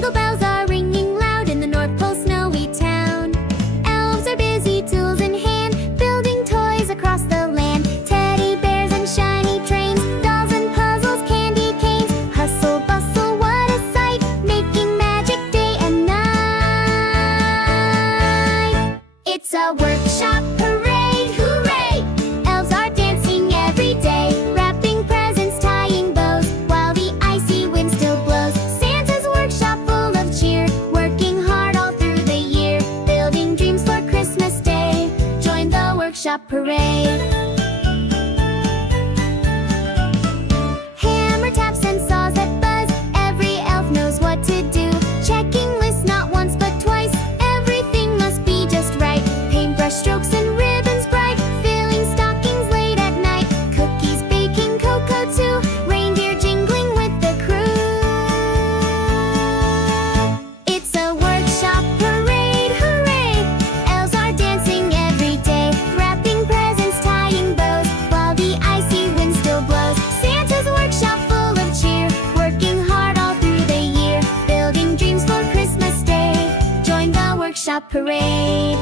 Jingle bells are ringing loud in the North Pole snowy town. Elves are busy, tools in hand, building toys across the land. Teddy bears and shiny trains, dolls and puzzles, candy canes. Hustle, bustle, what a sight, making magic day and night. It's a workshop parade, hooray! Elves are dancing every day, wrapping presents, tying bows, while the icy wind still blows. Santa's workshop full of cheer, working hard all through the year, building dreams for Christmas Day. Join the workshop parade. Hammer taps and saws that buzz, every elf knows what to do. Checking lists not once but twice, everything must be just right. Paintbrush strokes and ribbons bright, filling stockings late at night. Cookies baking, cocoa too, reindeer jingling with the crew. It's a workshop parade, hooray! Elves are dancing every day, wrapping presents, tying bows, while the icy wind still blows. Santa's workshop full of cheer, working hard all through the year, building dreams for Christmas Day. Join the workshop parade.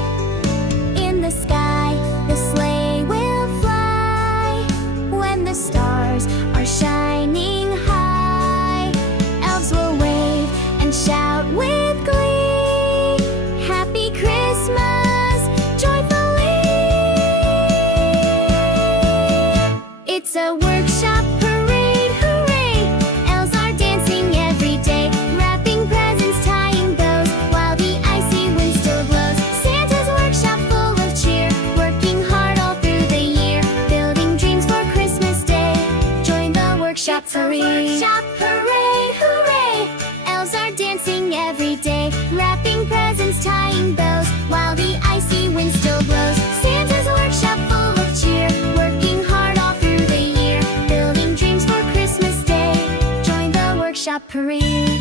In the sky, the sleigh will fly, when the stars are shining high. Elves will wave and shout with glee, Happy Christmas, joyfully. It's a workshop parade, hooray! Elves are dancing every day, wrapping presents, tying bows, while the icy wind still blows. Santa's workshop full of cheer, working hard all through the year, building dreams for Christmas Day. Join the workshop parade. Workshop parade, hooray! Elves are dancing every day, wrapping presents, tying bows, while the icy wind still blows. Santa's workshop full of cheer, working hard all through the year, building dreams for Christmas Day. Join the workshop parade.